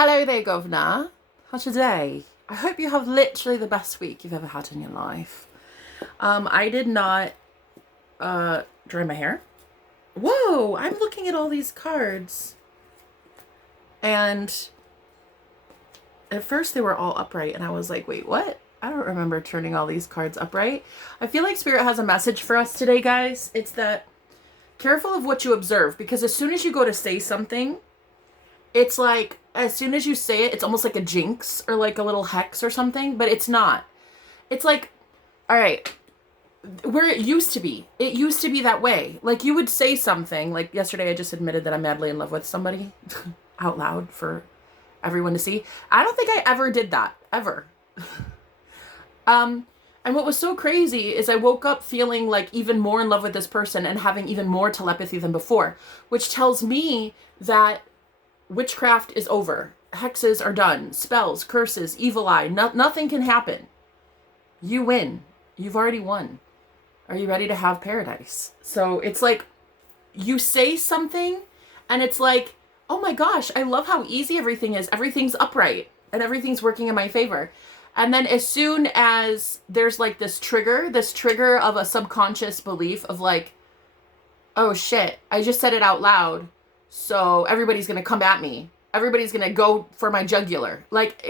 Hello there, Governor. How's your day? I hope you have literally the best week you've ever had in your life. I did not dry my hair. Whoa, I'm looking at all these cards. And at first they were all upright and I was like, wait, what? I don't remember turning all these cards upright. I feel like Spirit has a message for us today, guys. It's that careful of what you observe, because as soon as you go to say something, it's like, as soon as you say it, it's almost like a jinx or like a little hex or something, but it's not. It's like, all right, where it used to be that way. Like you would say something, like yesterday I just admitted that I'm madly in love with somebody out loud for everyone to see. I don't think I ever did that, ever. And what was so crazy is I woke up feeling like even more in love with this person and having even more telepathy than before, which tells me that witchcraft is over. Hexes are done. Spells, curses, evil eye, nothing can happen. You win. You've already won. Are you ready to have paradise? So it's like you say something and it's like, oh my gosh, I love how easy everything is. Everything's upright and everything's working in my favor. And then as soon as there's like this trigger of a subconscious belief of like, oh shit, I just said it out loud, so everybody's going to come at me. Everybody's going to go for my jugular. Like,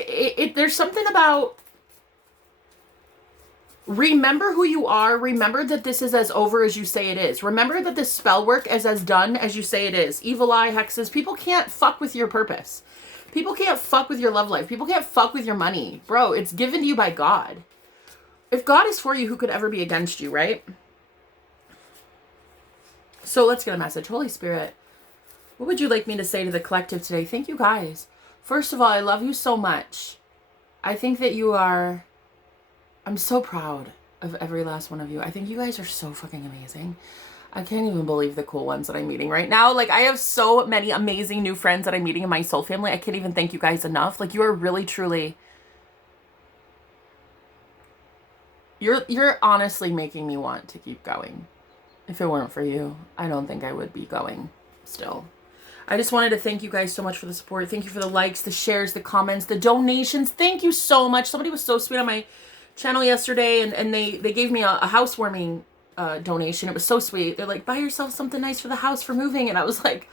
there's something about, remember who you are. Remember that this is as over as you say it is. Remember that this spell work is as done as you say it is. Evil eye, hexes, people can't fuck with your purpose. People can't fuck with your love life. People can't fuck with your money. Bro, it's given to you by God. If God is for you, who could ever be against you, right? So let's get a message. Holy Spirit, what would you like me to say to the collective today? Thank you guys. First of all, I love you so much. I think that you are, I'm so proud of every last one of you. I think you guys are so fucking amazing. I can't even believe the cool ones that I'm meeting right now. Like, I have so many amazing new friends that I'm meeting in my soul family. I can't even thank you guys enough. Like, you are really, truly, you're honestly making me want to keep going. If it weren't for you, I don't think I would be going still. I just wanted to thank you guys so much for the support. Thank you for the likes, the shares, the comments, the donations. Thank you so much. Somebody was so sweet on my channel yesterday, and they gave me a housewarming donation. It was so sweet. They're like, buy yourself something nice for the house for moving. And I was like,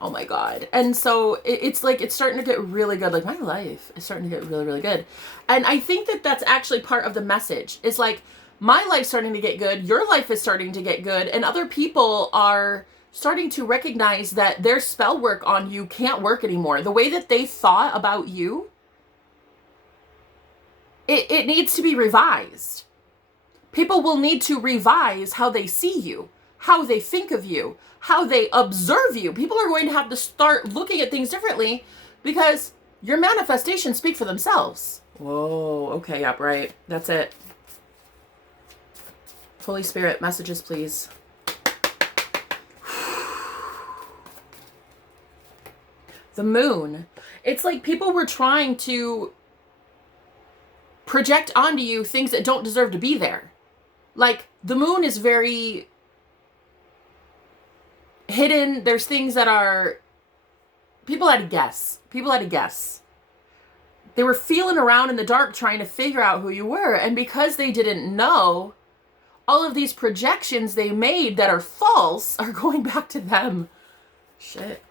oh my God. And so it's like, it's starting to get really good. Like, my life is starting to get really, really good. And I think that that's actually part of the message. Is like, my life's starting to get good. Your life is starting to get good. And other people are starting to recognize that their spell work on you can't work anymore. The way that they thought about you, it needs to be revised. People will need to revise how they see you, how they think of you, how they observe you. People are going to have to start looking at things differently because your manifestations speak for themselves. Whoa, okay, yep, right. That's it. Holy Spirit, messages, please. The moon. It's like people were trying to project onto you things that don't deserve to be there. Like, the moon is very hidden. There's things that are, people had to guess. People had to guess. They were feeling around in the dark trying to figure out who you were. And because they didn't know, all of these projections they made that are false are going back to them. Shit.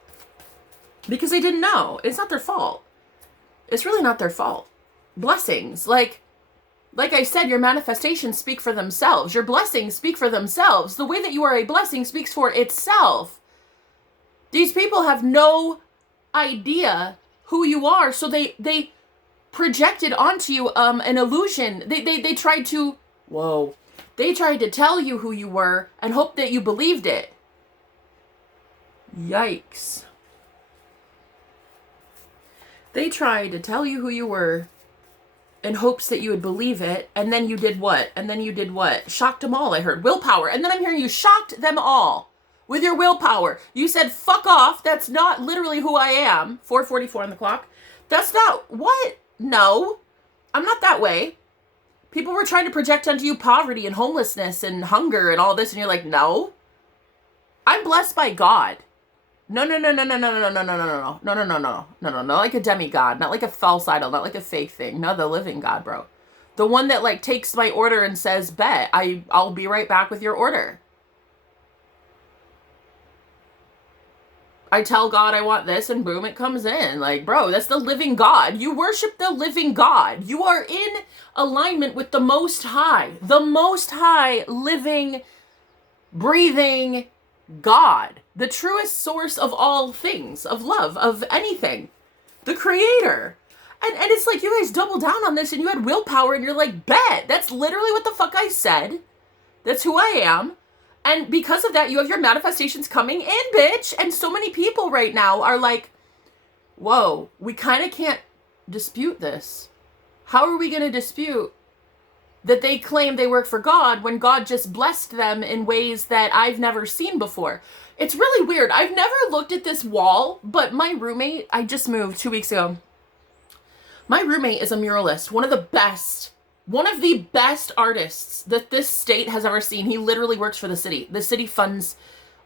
Because they didn't know. It's not their fault. It's really not their fault. Blessings. Like I said, your manifestations speak for themselves. Your blessings speak for themselves. The way that you are a blessing speaks for itself. These people have no idea who you are, so they projected onto you an illusion. They tried to, whoa, they tried to tell you who you were and hope that you believed it. Yikes. They tried to tell you who you were in hopes that you would believe it, and then you did what? And then you did what? Shocked them all, I heard. Willpower. And then I'm hearing you shocked them all with your willpower. You said, fuck off. That's not literally who I am. 4:44 on the clock. That's not, what? No. I'm not that way. People were trying to project onto you poverty and homelessness and hunger and all this, and you're like, no. I'm blessed by God. No, no, no, no, no, no, no, no, no, no, no, no, no, no, no, no, no, no, not like a demigod, not like a false idol, not like a fake thing. No, the living God, bro. The one that like takes my order and says, bet, I'll be right back with your order. I tell God I want this and boom, it comes in. Like, bro, that's the living God. You worship the living God. You are in alignment with the Most High, living, breathing God, the truest source of all things, of love, of anything, the creator. And it's like, you guys double down on this and you had willpower and you're like, bet, that's literally what the fuck I said. That's who I am. And because of that, you have your manifestations coming in, bitch. And so many people right now are like, whoa, we kind of can't dispute this. How are we going to dispute that they claim they work for God when God just blessed them in ways that I've never seen before? It's really weird. I've never looked at this wall, but my roommate, I just moved 2 weeks ago. My roommate is a muralist, one of the best artists that this state has ever seen. He literally works for the city. The city funds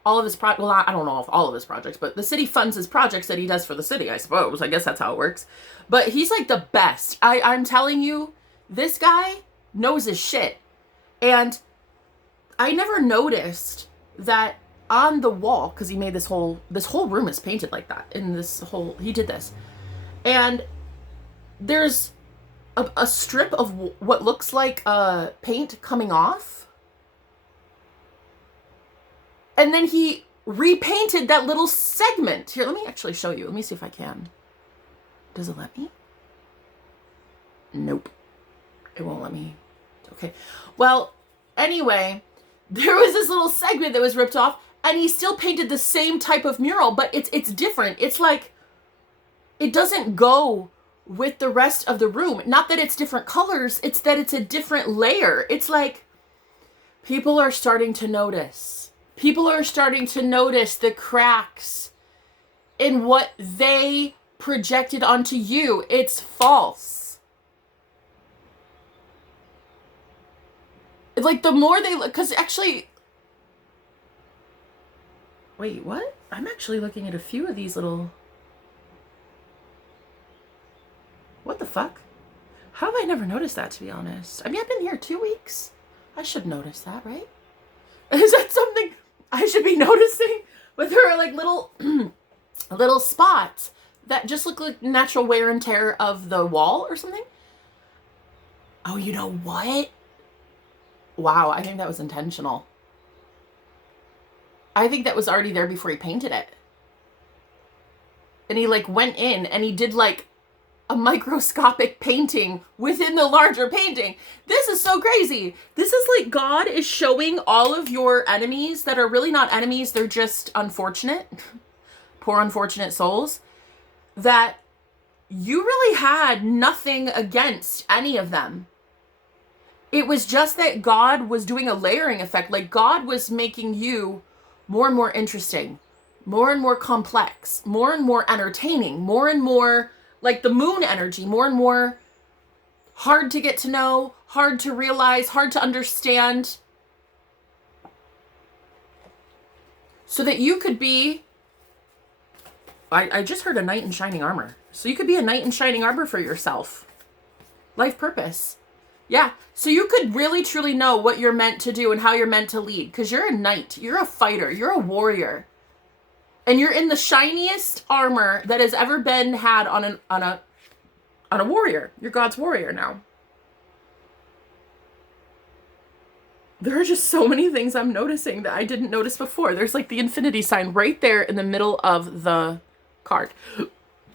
all of his well, I don't know if all of his projects, but the city funds his projects that he does for the city, I suppose. I guess that's how it works. But he's like the best. I'm telling you, this guy knows his shit. And I never noticed that on the wall, because he made this whole room is painted like that. He did this. And there's a strip of what looks like paint coming off. And then he repainted that little segment. Here, let me actually show you. Let me see if I can. Does it let me? Nope. It won't let me. Okay. Well, anyway, there was this little segment that was ripped off, and he still painted the same type of mural, but it's different. It's like, it doesn't go with the rest of the room. Not that it's different colors, it's that it's a different layer. It's like, people are starting to notice. People are starting to notice the cracks in what they projected onto you. It's false. Like, the more they look, because actually, wait, what? I'm actually looking at a few of these little, what the fuck? How have I never noticed that, to be honest? I mean, I've been here 2 weeks. I should notice that, right? Is that something I should be noticing? But there are like little little spots that just look like natural wear and tear of the wall or something. Oh, you know what? Wow, I think that was intentional. I think that was already there before he painted it. And he like went in and he did like a microscopic painting within the larger painting. This is so crazy. This is like God is showing all of your enemies that are really not enemies. They're just unfortunate, poor unfortunate souls, that you really had nothing against any of them. It was just that God was doing a layering effect. Like, God was making you more and more interesting, more and more complex, more and more entertaining, more and more like the moon energy, more and more hard to get to know, hard to realize, hard to understand. So that you could be, I just heard a knight in shining armor. So you could be a knight in shining armor for yourself. Life purpose. Yeah. So you could really truly know what you're meant to do and how you're meant to lead. Because you're a knight. You're a fighter. You're a warrior. And you're in the shiniest armor that has ever been had on a warrior. You're God's warrior now. There are just so many things I'm noticing that I didn't notice before. There's like the infinity sign right there in the middle of the card.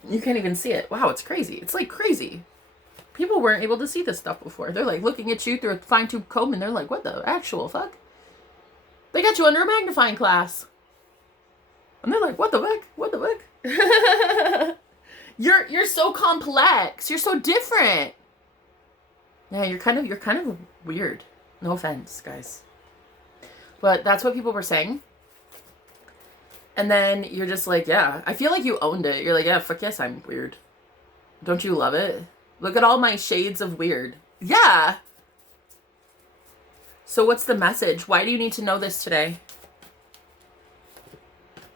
You can't even see it. Wow, it's crazy. It's like crazy. People weren't able to see this stuff before. They're like looking at you through a fine-tooth comb and they're like, what the actual fuck? They got you under a magnifying glass. And they're like, what the fuck? What the fuck? You're so complex. You're so different. Yeah, you're kind of weird. No offense, guys. But that's what people were saying. And then you're just like, yeah, I feel like you owned it. You're like, yeah, fuck yes, I'm weird. Don't you love it? Look at all my shades of weird. Yeah. So what's the message? Why do you need to know this today?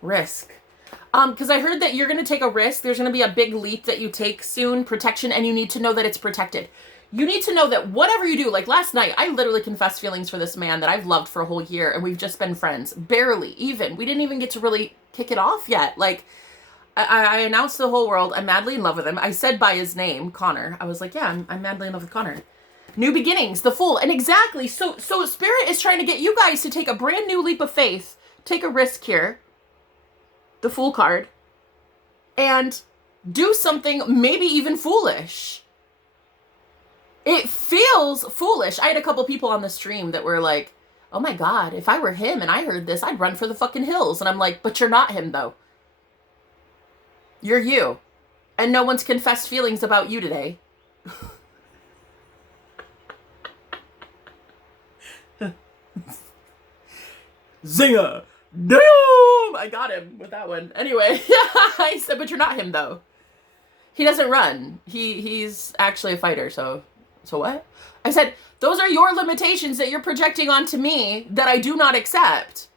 Risk. Because I heard that you're going to take a risk. There's going to be a big leap that you take soon, protection, and you need to know that it's protected. You need to know that whatever you do, like last night, I literally confessed feelings for this man that I've loved for a whole year, and we've just been friends. Barely, even. We didn't even get to really kick it off yet. Like, I announced to the whole world, I'm madly in love with him. I said by his name, Connor. I was like, yeah, I'm madly in love with Connor. New beginnings, the Fool. And exactly, so Spirit is trying to get you guys to take a brand new leap of faith, take a risk here, the Fool card, and do something maybe even foolish. It feels foolish. I had a couple people on the stream that were like, oh my God, if I were him and I heard this, I'd run for the fucking hills. And I'm like, but you're not him though. You're you. And no one's confessed feelings about you today. Zinger! Damn! I got him with that one. Anyway, I said, but you're not him though. He doesn't run. He's actually a fighter, so what? I said, those are your limitations that you're projecting onto me that I do not accept.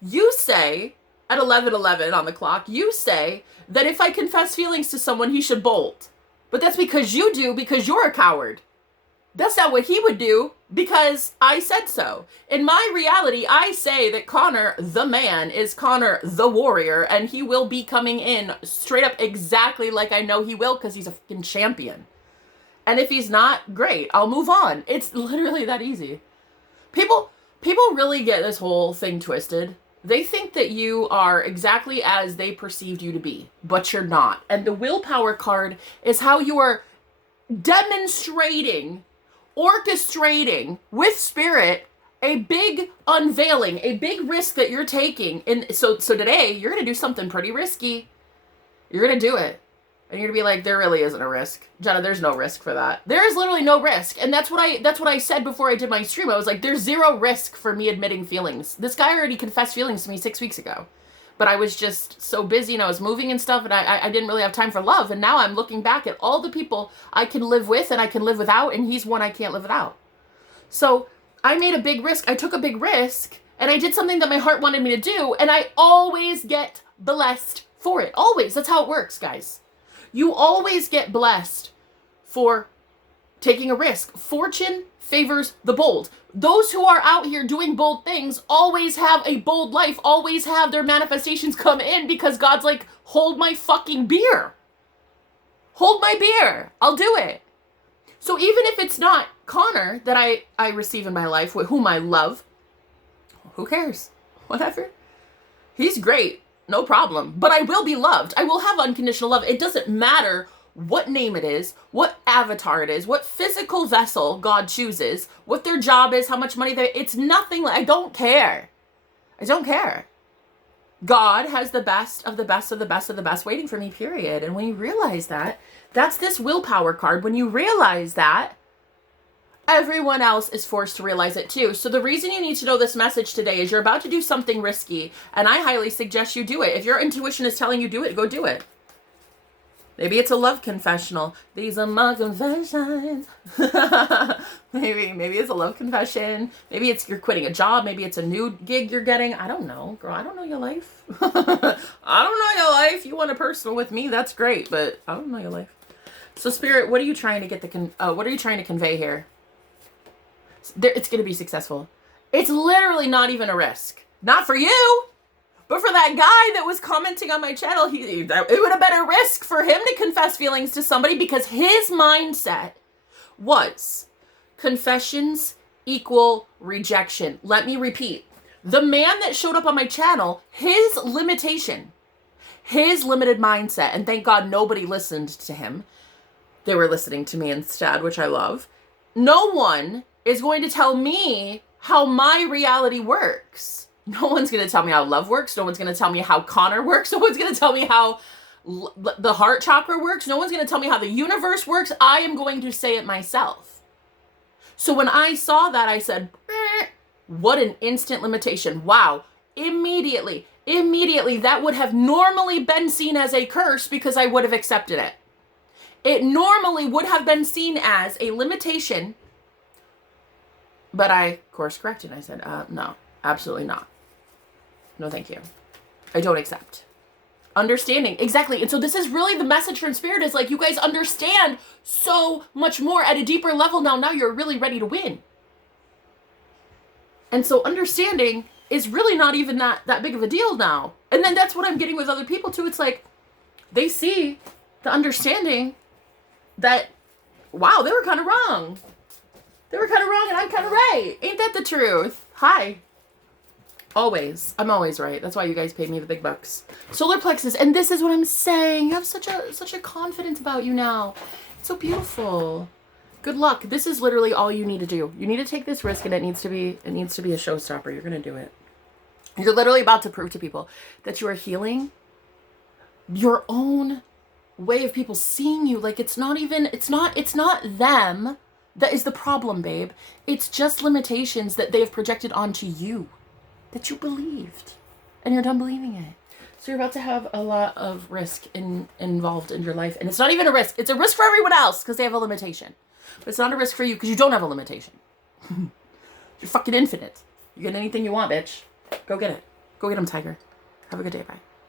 You say, at 11:11 on the clock, you say that if I confess feelings to someone, he should bolt. But that's because you do, because you're a coward. That's not what he would do, because I said so. In my reality, I say that Connor, the man, is Connor, the warrior, and he will be coming in straight up exactly like I know he will, because he's a fucking champion. And if he's not, great, I'll move on. It's literally that easy. People really get this whole thing twisted. They think that you are exactly as they perceived you to be, but you're not. And the willpower card is how you are demonstrating, orchestrating with Spirit a big unveiling, a big risk that you're taking. And so today you're going to do something pretty risky. You're going to do it. And you're going to be like, there really isn't a risk. Jenna, there's no risk for that. There is literally no risk. And that's what I said before I did my stream. I was like, there's zero risk for me admitting feelings. This guy already confessed feelings to me 6 weeks ago. But I was just so busy and I was moving and stuff, and I didn't really have time for love. And now I'm looking back at all the people I can live with and I can live without, and he's one I can't live without. So I made a big risk. I took a big risk, and I did something that my heart wanted me to do, and I always get blessed for it. Always. That's how it works, guys. You always get blessed for taking a risk. Fortune favors the bold. Those who are out here doing bold things always have a bold life, always have their manifestations come in, because God's like, hold my fucking beer. Hold my beer. I'll do it. So even if it's not Connor that I receive in my life, whom I love, who cares? Whatever. He's great. No problem. But I will be loved. I will have unconditional love. It doesn't matter what name it is, what avatar it is, what physical vessel God chooses, what their job is, how much money it's nothing. I don't care. I don't care. God has the best of the best of the best of the best waiting for me, period. And when you realize that, that's this willpower card. When you realize that, everyone else is forced to realize it too. So the reason you need to know this message today is you're about to do something risky, and I highly suggest you do it. If your intuition is telling you do it, go do it. Maybe it's a love confessional. These are my confessions. Maybe it's a love confession. Maybe it's you're quitting a job. Maybe it's a new gig you're getting. I don't know, girl. I don't know your life. I don't know your life. You want a personal with me? That's great, but I don't know your life. So, Spirit, what are you trying to get what are you trying to convey here? It's going to be successful. It's literally not even a risk. Not for you. But for that guy that was commenting on my channel, it would have been a risk for him to confess feelings to somebody, because his mindset was confessions equal rejection. Let me repeat. The man that showed up on my channel, his limitation, his limited mindset, and thank God nobody listened to him. They were listening to me instead, which I love. No one is going to tell me how my reality works. No one's going to tell me how love works. No one's going to tell me how Connor works. No one's going to tell me how the heart chakra works. No one's going to tell me how the universe works. I am going to say it myself. So when I saw that, I said, what an instant limitation. Wow. Immediately, that would have normally been seen as a curse, because I would have accepted it. It normally would have been seen as a limitation, but I course corrected. I said, no, absolutely not. No, thank you. I don't accept. Understanding. Exactly. And so this is really the message from Spirit is like, you guys understand so much more at a deeper level now. Now you're really ready to win. And so understanding is really not even that big of a deal now. And then that's what I'm getting with other people too. It's like, they see the understanding that, wow, they were kind of wrong. They were kind of wrong and I'm kind of right. Ain't that the truth? Hi. Always. I'm always right. That's why you guys pay me the big bucks. Solar plexus. And this is what I'm saying. You have such a confidence about you now. It's so beautiful. Good luck. This is literally all you need to do. You need to take this risk and it needs to be a showstopper. You're going to do it. You're literally about to prove to people that you are healing your own way of people seeing you. Like it's not them that is the problem, babe. It's just limitations that they have projected onto you that you believed and you're done believing it. So you're about to have a lot of risk involved in your life. And it's not even a risk. It's a risk for everyone else because they have a limitation. But it's not a risk for you because you don't have a limitation. You're fucking infinite. You get anything you want, bitch. Go get it. Go get them, tiger. Have a good day. Bye.